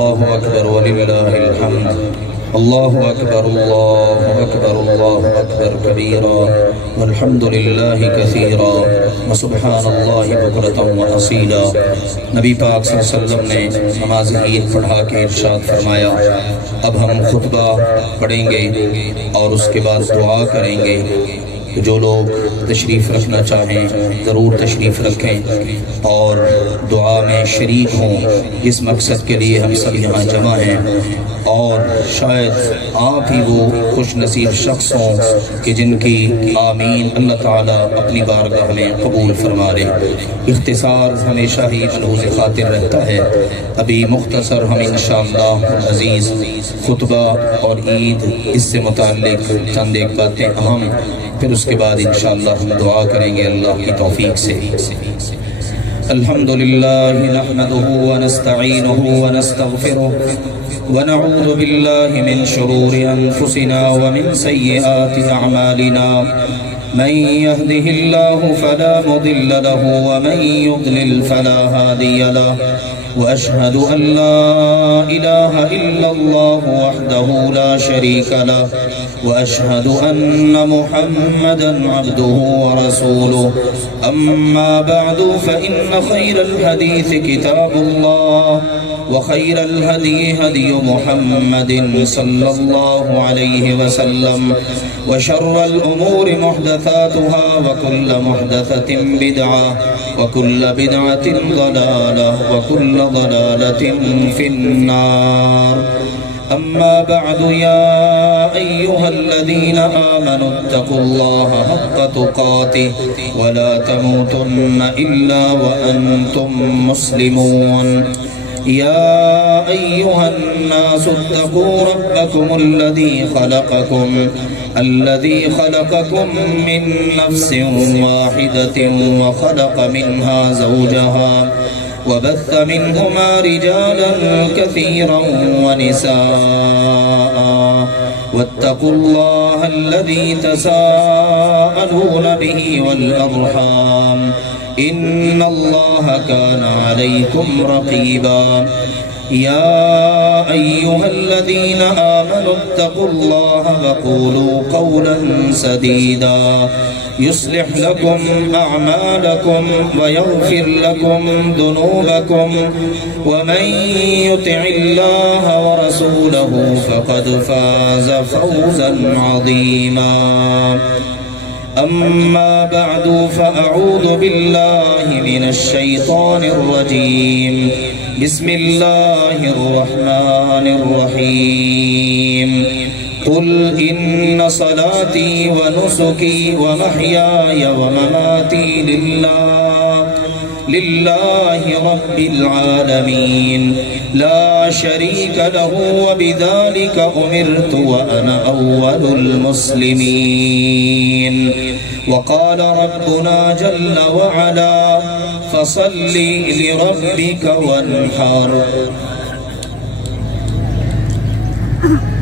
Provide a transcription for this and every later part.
اللہ اکبر وللہ الحمد اللہ اکبر اللہ اکبر کبیرا والحمد للہ کثیرا وسبحان اللہ بکرۃ واصیلا۔ نبی پاک صلی اللہ علیہ وسلم نے نماز عید پڑھا کے ارشاد فرمایا اب ہم خطبہ پڑھیں گے اور اس کے بعد دعا کریں گے۔ جو لوگ تشریف رکھنا چاہیں ضرور تشریف رکھیں اور دعا میں شریک ہوں، اس مقصد کے لیے ہم سب یہاں جمع ہیں، اور شاید آپ ہی وہ خوش نصیب شخص ہوں کہ جن کی آمین اللہ تعالیٰ اپنی بارگاہ میں قبول فرما لے۔ اختصار ہمیشہ ہی ملحوظ خاطر رہتا ہے، ابھی مختصر ہم انشاءاللہ عزیز خطبہ اور عید اس سے متعلق چند ایک باتیں اہم، پھر اس کے بعد انشاءاللہ ہم دعا کریں گے اللہ کی توفیق سے۔ الحمدللہ نحمدہ ونستعینہ ونستغفرہ ونعوذ باللہ من شرور انفسنا ومن سیئات اعمالنا، من يهده الله فلا مضل له ومن يضلل فلا هادي له، وأشهد أن لا إله إلا الله وحده لا شريك له، وأشهد أن محمدا عبده ورسوله، أما بعد فإن خير الحديث كتاب الله، وخير الهدي هدي محمد صلى الله عليه وسلم، وشر الأمور محدثاتها وكل محدثة بدعة وكل بدعة ضلالة وكل ضلالة في النار۔ أما بعد يا أيها الذين آمنوا اتقوا الله حق تقاته ولا تموتن إلا وأنتم مسلمون۔ يا أيها الناس اتقوا ربكم الذي خلقكم من نفس واحدة وخلق منها زوجها وبث منهما رجالا كثيرا ونساء، واتقوا الله الذي تساءلون به والأرحام إن الله كان عليكم رقيبا۔ يا أيها الذين آمنوا اتقوا الله وقولوا قولا سديدا يصلح لكم أعمالكم ويغفر لكم ذنوبكم، ومن يطع الله ورسوله فقد فاز فوزا عظيما۔ أما بعد فأعوذ بالله من الشيطان الرجيم، بسم الله الرحمن الرحيم، قل إن صلاتي ونسكي ومحياي ومماتي لله رب العالمين لا شريك له وبذلك أمرت وأنا أول المسلمين۔ وقال ربنا جل وعلا فصل لربك وانحر۔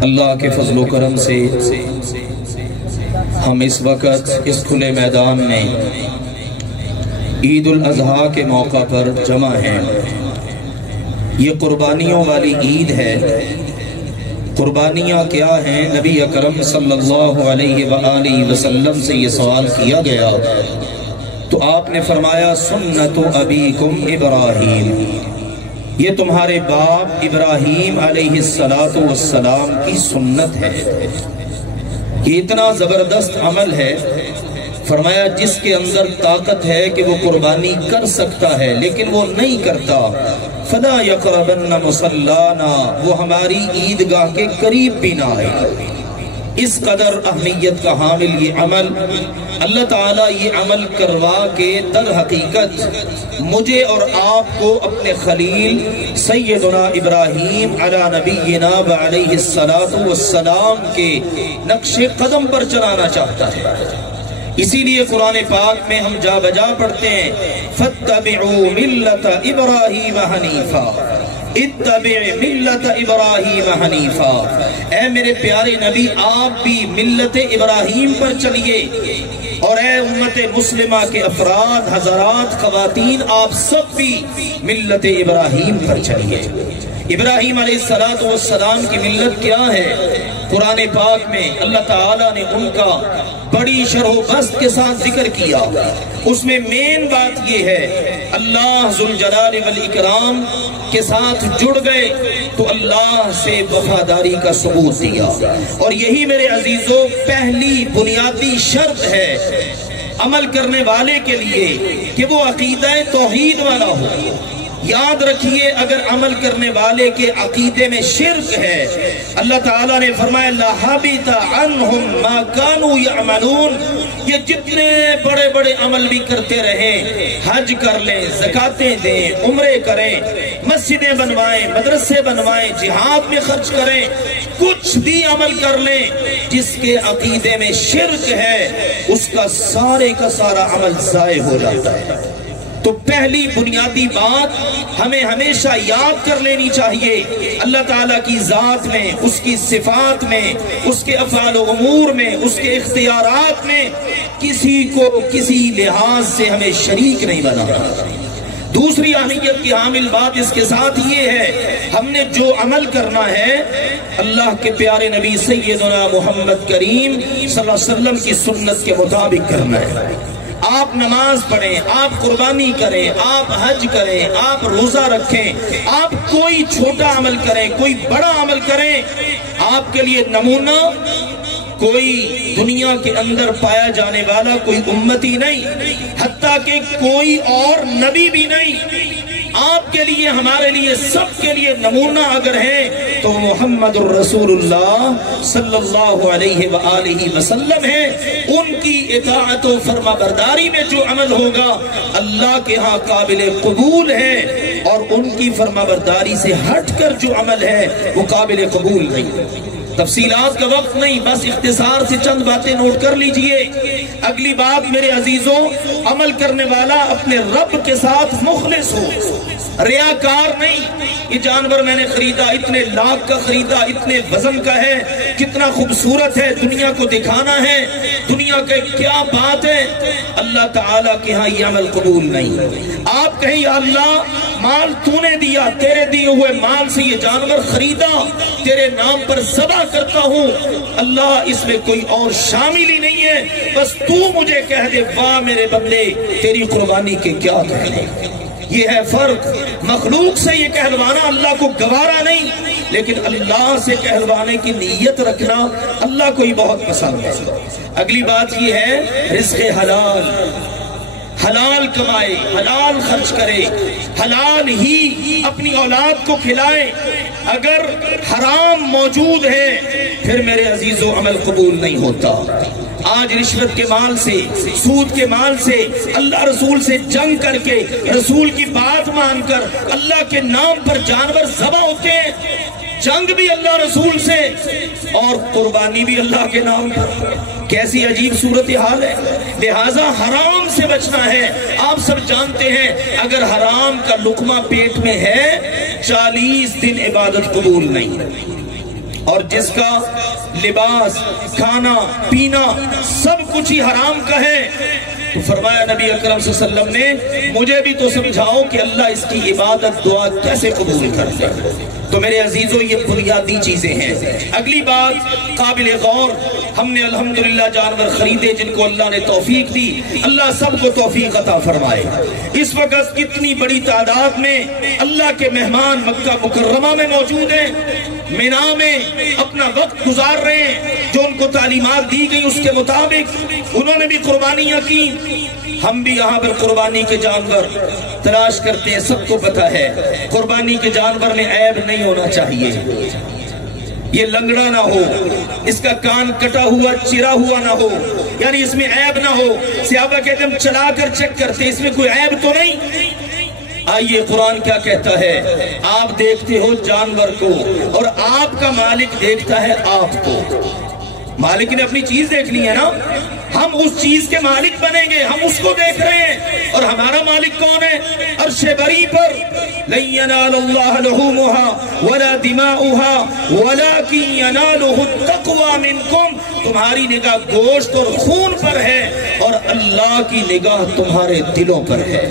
اللہ کے فضل و کرم سے ہم اس وقت اس کھلے میدان میں عید الاضحیٰ کے موقع پر جمع ہیں۔ یہ قربانیوں والی عید ہے۔ قربانیاں کیا ہیں؟ نبی اکرم صلی اللہ علیہ وآلہ وسلم سے یہ سوال کیا گیا تو آپ نے فرمایا سنت ابیکم ابراہیم، یہ تمہارے باپ ابراہیم علیہ السلام کی سنت ہے۔ یہ اتنا زبردست عمل ہے، فرمایا جس کے اندر طاقت ہے کہ وہ قربانی کر سکتا ہے لیکن وہ نہیں کرتا، فلا یقربن مصلانا، وہ ہماری عیدگاہ کے قریب بھی نہ آئے۔ اس قدر اہمیت کا حامل یہ عمل، اللہ تعالیٰ یہ عمل کروا کے در حقیقت مجھے اور آپ کو اپنے خلیل سیدنا ابراہیم علی نبینا علیہ السلام کے نقش قدم پر چلانا چاہتا ہے۔ اسی لیے قرآن پاک میں ہم جا بجا پڑھتے ہیں فَاتَّبِعُوا مِلَّةَ إِبْرَاهِيمَ حَنِيفًا، اتبع ملت ابراہیم حنیفا، اے میرے پیارے نبی آپ بھی ملت ابراہیم پر چلیے، اور اے امت مسلمہ کے افراد، حضرات، خواتین، آپ سب بھی ملت ابراہیم پر چلیے۔ ابراہیم علیہ السلام کی ملت کیا ہے؟ قرآن پاک میں اللہ تعالیٰ نے ان کا بڑی شرح و بسط کے ساتھ ذکر کیا. اس میں مین بات یہ ہے اللہ ذوالجلال والاکرام کے ساتھ جڑ گئے تو اللہ سے وفاداری کا ثبوت دیا. اور یہی میرے عزیزوں پہلی بنیادی شرط ہے عمل کرنے والے کے لیے کہ وہ عقیدہ توحید والا ہو. یاد رکھیے اگر عمل کرنے والے کے عقیدے میں شرک ہے اللہ تعالیٰ نے فرمایا لَحَبِطَ عَنْهُمْ مَا كَانُوا يَعْمَلُونَ. یہ جتنے بڑے بڑے عمل بھی کرتے رہیں، حج کر لیں، زکاتیں دیں، عمرے کریں، مسجدیں بنوائیں، مدرسے بنوائیں، جہاد میں خرچ کریں، کچھ بھی عمل کر لیں، جس کے عقیدے میں شرک ہے اس کا سارے کا سارا عمل ضائع ہو جاتا ہے. تو پہلی بنیادی بات ہمیں ہمیشہ یاد کر لینی چاہیے اللہ تعالیٰ کی ذات میں، اس کی صفات میں، اس کے افعال و امور میں، اس کے اختیارات میں کسی کو کسی لحاظ سے ہمیں شریک نہیں بنانا. دوسری اہمیت کی حامل بات اس کے ساتھ یہ ہے ہم نے جو عمل کرنا ہے اللہ کے پیارے نبی سیدنا محمد کریم صلی اللہ علیہ وسلم کی سنت کے مطابق کرنا ہے. آپ نماز پڑھیں، آپ قربانی کریں، آپ حج کریں، آپ روزہ رکھیں، آپ کوئی چھوٹا عمل کریں، کوئی بڑا عمل کریں، آپ کے لیے نمونہ کوئی دنیا کے اندر پایا جانے والا کوئی امتی نہیں، حتیٰ کہ کوئی اور نبی بھی نہیں. آپ کے لیے، ہمارے لیے، سب کے لیے نمونہ اگر ہے تو محمد الرسول اللہ صلی اللہ علیہ وآلہ وسلم ہے. ان کی اطاعت و فرما برداری میں جو عمل ہوگا اللہ کے ہاں قابل قبول ہے، اور ان کی فرما برداری سے ہٹ کر جو عمل ہے وہ قابل قبول نہیں. تفصیلات کا وقت نہیں، بس اختصار سے چند باتیں نوٹ کر لیجئے. اگلی بات میرے عزیزوں، عمل کرنے والا اپنے رب کے ساتھ مخلص ہو، ریاکار نہیں. یہ جانور میں نے خریدا، اتنے لاکھ کا خریدا، اتنے وزن کا ہے، کتنا خوبصورت ہے، دنیا کو دکھانا ہے، دنیا کے کیا بات ہے. اللہ تعالیٰ کے ہاں یہ عمل قبول نہیں. آپ کہیں یا اللہ مال تو نے دیا، تیرے دیے ہوئے مال سے یہ جانور خریدا، تیرے نام پر ذبح کرتا ہوں، اللہ اس میں کوئی اور شامل ہی نہیں ہے، بس تو مجھے کہہ دے واہ میرے بندے تیری قربانی کے کیا کہنے. یہ ہے فرق. مخلوق سے یہ کہلوانا اللہ کو گوارا نہیں، لیکن اللہ سے کہلوانے کی نیت رکھنا اللہ کو ہی بہت پسند ہے. اگلی بات یہ ہے رزق حلال. حلال کمائے، حلال خرچ کرے، حلال ہی اپنی اولاد کو کھلائے. اگر حرام موجود ہے پھر میرے عزیزو عمل قبول نہیں ہوتا. آج رشوت کے مال سے، سود کے مال سے، اللہ رسول سے جنگ کر کے، رسول کی بات مان کر اللہ کے نام پر جانور ذبح ہوتے ہیں. جنگ بھی اللہ رسول سے اور قربانی بھی اللہ کے نام پر. کیسی عجیب صورتحال ہے. لہٰذا حرام سے بچنا ہے. آپ سب جانتے ہیں اگر حرام کا لقمہ پیٹ میں ہے 40 دن عبادت قبول نہیں. اور جس کا لباس، کھانا، پینا سب کچھ ہی حرام کا ہے تو فرمایا نبی اکرم صلی اللہ علیہ وسلم نے مجھے بھی تو سمجھاؤ کہ اللہ اس کی عبادت دعا کیسے قبول کرتا ہے. تو میرے عزیزو یہ بنیادی چیزیں ہیں. اگلی بات قابل غور، ہم نے الحمدللہ جانور خریدے جن کو اللہ نے توفیق دی، اللہ سب کو توفیق عطا فرمائے. اس وقت کتنی بڑی تعداد میں اللہ کے مہمان مکہ مکرمہ میں موجود ہیں، مینا میں اپنا وقت گزار رہے ہیں، جو ان کو تعلیمات دی گئی اس کے مطابق انہوں نے بھی قربانیاں کی. ہم بھی یہاں پر قربانی کے جانور تلاش کرتے ہیں. سب کو پتا ہے قربانی کے جانور میں عیب نہیں ہونا چاہیے. یہ لنگڑا نہ ہو، اس کا کان کٹا ہوا چرا ہوا نہ ہو، یعنی اس میں عیب نہ ہو. صحابہ کہتے ہم چلا کر چیک کرتے اس میں کوئی عیب تو نہیں. آئیے قرآن کیا کہتا ہے. آپ دیکھتے ہو جانور کو اور آپ کا مالک دیکھتا ہے آپ کو. مالک نے اپنی چیز دیکھنی ہے نا، ہم اس چیز کے مالک بنیں گے، ہم اس کو دیکھ رہے ہیں. اور ہمارا مالک کون ہے؟ عرش بری پر. لن ينال الله لحومها ولا دماؤها ولكن يناله التقوى منكم. تمہاری نگاہ گوشت اور خون پر ہے اور اللہ کی نگاہ تمہارے دلوں پر ہے.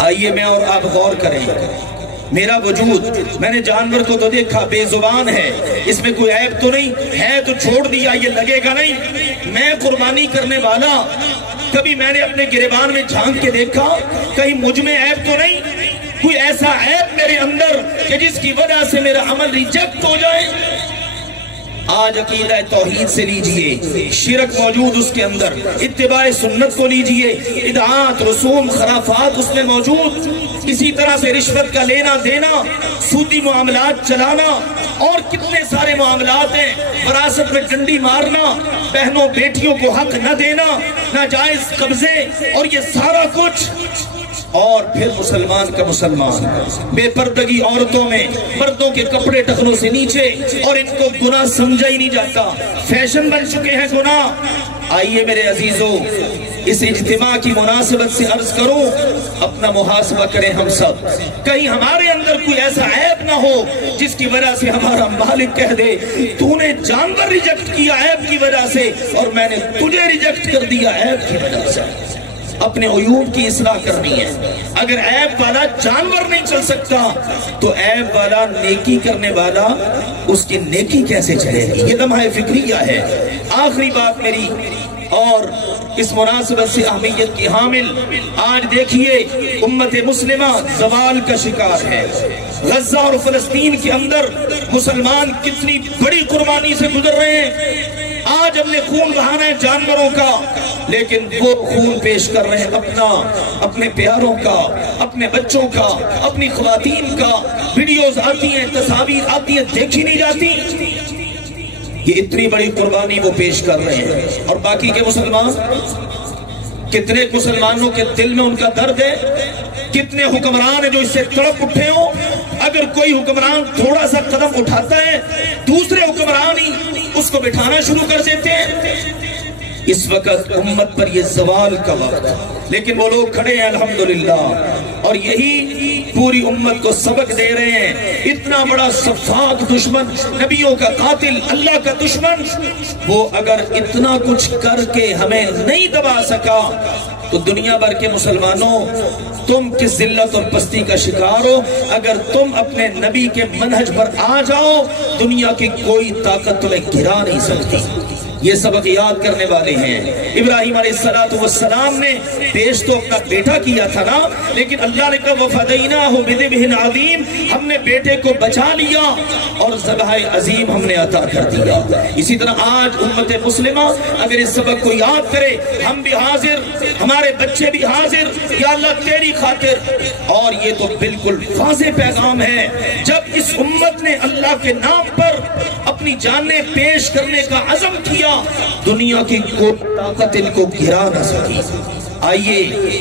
آئیے میں اور آپ غور کریں. میرا وجود، میں نے جانور کو تو دیکھا بے زبان ہے، اس میں کوئی عیب تو نہیں ہے، تو چھوڑ دیا، یہ لگے گا نہیں۔ میں قربانی کرنے والا، کبھی میں نے اپنے گریبان میں جھانک کے دیکھا کہیں مجھ میں عیب تو نہیں، کوئی ایسا عیب میرے اندر کہ جس کی وجہ سے میرا عمل ریجیکٹ ہو جائے۔ آج عقیدہ توحید سے لیجئے، شرک موجود اس کے اندر، اتباع سنت کو لیجئے، بدعات، رسوم، خرافات اس میں موجود، اسی طرح سے رشوت کا لینا دینا، سودی معاملات چلانا، اور کتنے سارے معاملات ہیں، وراثت میں ڈنڈی مارنا، بہنوں بیٹیوں کو حق نہ دینا، ناجائز قبضے، اور یہ سارا کچھ۔ اور پھر مسلمان کا مسلمان بے پردگی عورتوں میں، مردوں کے کپڑے ٹخنوں سے نیچے، اور ان کو گناہ سمجھا ہی نہیں جاتا، فیشن بن چکے ہیں گناہ۔ آئیے میرے عزیزوں، اس اجتماع کی مناسبت سے عرض کروں، اپنا محاسبہ کریں ہم سب، کہیں ہمارے اندر کوئی ایسا عیب نہ ہو جس کی وجہ سے ہمارا مالک کہہ دے تو نے جانور ریجیکٹ کیا عیب کی وجہ سے، اور میں نے تجھے ریجیکٹ کر دیا عیب کی وجہ سے۔ اپنے عیوب کی اصلاح کرنی ہے۔ اگر عیب والا جانور نہیں چل سکتا تو عیب والا نیکی کرنے والا اس کی نیکی کیسے چلے گی؟ یہ لمحہ فکریہ ہے۔ آخری بات میری، اور اس مناسبت سے اہمیت کی حامل، آج دیکھیے امت مسلمہ زوال کا شکار ہے۔ غزہ اور فلسطین کے اندر مسلمان کتنی بڑی قربانی سے گزر رہے ہیں۔ آج ہم نے خون بہانا ہے جانوروں کا، لیکن وہ خون پیش کر رہے ہیں اپنا، اپنے پیاروں کا، اپنے بچوں کا، اپنی خواتین کا۔ ویڈیوز آتی ہیں، تصاویر آتی ہیں، دیکھی نہیں جاتی۔ یہ اتنی بڑی قربانی وہ پیش کر رہے ہیں، اور باقی کے مسلمان، کتنے مسلمانوں کے دل میں ان کا درد ہے، کتنے حکمران ہیں جو اس سے تڑپ اٹھے ہوں۔ اگر کوئی حکمران تھوڑا سا قدم اٹھاتا ہے، دوسرے حکمران ہی اس کو بٹھانا شروع کر دیتے ہیں۔ اس وقت امت پر یہ زوال کا وقت، لیکن وہ لوگ کھڑے ہیں الحمدللہ، اور یہی پوری امت کو سبق دے رہے ہیں۔ اتنا بڑا سفاک دشمن، نبیوں کا قاتل، اللہ کا دشمن، وہ اگر اتنا کچھ کر کے ہمیں نہیں دبا سکا تو دنیا بھر کے مسلمانوں تم کس ذلت اور پستی کا شکار ہو۔ اگر تم اپنے نبی کے منہج پر آ جاؤ، دنیا کی کوئی طاقت تمہیں گرا نہیں سکتی۔ یہ سبق یاد کرنے والے ہیں۔ ابراہیم علیہ السلام نے پیش تو اپنا بیٹا کیا تھا نا، لیکن اللہ نے کہا وَفَدَيْنَاهُ بِذِبْحٍ عَظِيمٍ، ہم نے بیٹے کو بچا لیا اور ذبح عظیم ہم نے عطا کر دیا۔ اسی طرح آج امت مسلمہ اگر اس سبق کو یاد کرے، ہم بھی حاضر، ہمارے بچے بھی حاضر، یا اللہ تیری خاطر۔ اور یہ تو بالکل واضح پیغام ہے، جب اس امت نے اللہ کے نام پر اپنی جانیں پیش کرنے کا عزم کیا، دنیا کی کوئی طاقت ان کو گرا نہ سکی۔ آئیے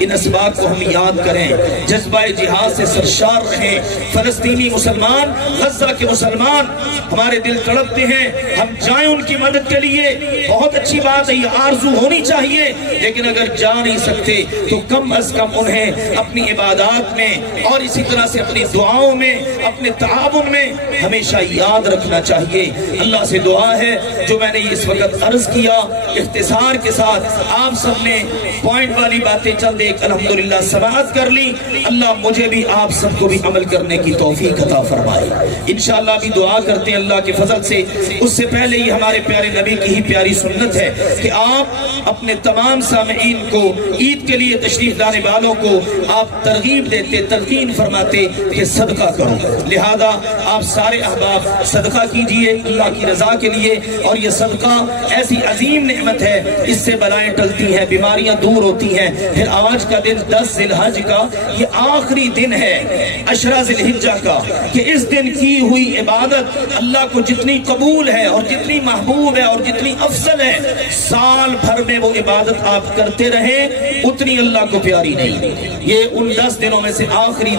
ان اسباب کو ہم یاد کریں، جذبہ جہاد سے سرشار رہیں۔ فلسطینی مسلمان، غزہ کے مسلمان، ہمارے دل تڑپتے ہیں، ہم جائیں ان کی مدد کے لیے، بہت اچھی بات ہے، یہ آرزو ہونی چاہیے، لیکن اگر جا نہیں سکتے تو کم از کم انہیں اپنی عبادات میں اور اسی طرح سے اپنی دعاؤں میں، اپنے تعاون میں ہمیشہ یاد رکھنا چاہیے۔ اللہ سے دعا ہے جو میں نے اس وقت عرض کیا اختصار کے ساتھ، آپ سب نے پوائنٹ والی باتیں چند ایک الحمدللہ سماعت کر لی۔ اللہ مجھے بھی آپ سب کو بھی عمل کرنے کی توفیق عطا فرمائے۔ انشاءاللہ بھی دعا کرتے ہیں اللہ کے فضل سے۔ اس سے پہلے یہ ہمارے پیارے نبی کی ہی پیاری سنت ہے کہ آپ اپنے تمام سامعین کو، عید کے لیے تشریف لانے والوں کو آپ ترغیب دیتے، تلقین فرماتے کہ صدقہ کرو۔ لہذا آپ سارے احباب صدقہ کیجئے اللہ کی رضا کے لیے، اور یہ صدقہ ایسی عظیم نعمت ہے، اس سے بلائیں ٹلتی ہیں، بیماریاں دور ہوتی ہیں۔ پھر آج کا دن 10 ذی الحج کا یہ آخری دن ہے 10 ذی الحجہ کا، کہ اس دن کی ہوئی عبادت اللہ کو جتنی قبول ہے اور جتنی محبوب ہے اور جتنی افضل ہے، سال بھر میں وہ عبادت آپ کرتے رہیں اتنی اللہ کو پیاری نہیں۔ یہ ان 10 دنوں میں سے آخری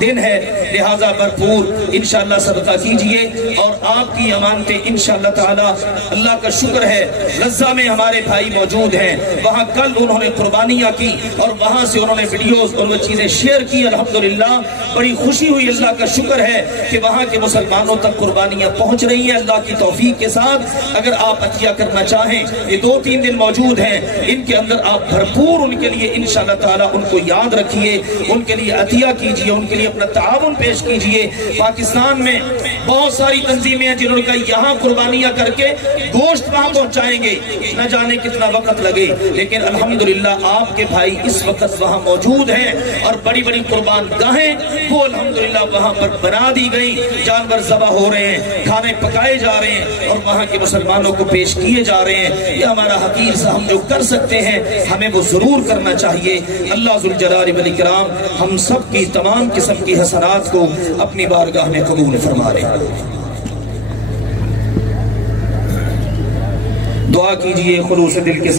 دن ہے، لہذا بھرپور انشاءاللہ صدقہ کیجئے، اور آپ کی امانتیں انشاءاللہ تعالی۔ اللہ کا شکر ہے غزہ میں ہمارے بھائی موجود ہیں، وہاں کل انہوں نے قربانی قربانیاں کی اور وہاں سے انہوں نے ویڈیوز اور وہ چیزیں شیئر کی. الحمدللہ بڑی خوشی ہوئی. اللہ کا شکر ہے کہ وہاں کے مسلمانوں تک قربانیاں پہنچ رہی ہیں اللہ کی توفیق کے ساتھ. اگر آپ عطیہ کرنا چاہیں یہ 2-3 دن موجود ہیں, ان کے اندر آپ بھرپور ان کے لیے انشاءاللہ تعالیٰ ان کو یاد رکھیے, ان کے لیے عطیہ کیجئے, ان کے لیے اپنا تعاون پیش کیجئے. پاکستان میں بہت ساری تنظیمیں ہیں جنہوں نے کہا یہاں قربانیاں کر کے گوشت وہاں پہنچائیں گے, نہ جانے کتنا وقت لگے, لیکن الحمدللہ آپ کے بھائی اس وقت وہاں موجود ہیں اور بڑی بڑی قربان گاہیں وہ الحمدللہ وہاں پر بنا دی گئی, جانور ذبح ہو رہے ہیں, کھانے پکائے جا رہے ہیں اور وہاں کے مسلمانوں کو پیش کیے جا رہے ہیں. یہ ہمارا حقیر سے ہم جو کر سکتے ہیں ہمیں وہ ضرور کرنا چاہیے. اللہ ذوالجلال والاکرام ہم سب کی تمام قسم کی حسنات کو اپنی بارگاہ میں قبول فرما لے. دعا کیجئے خلوص دل کے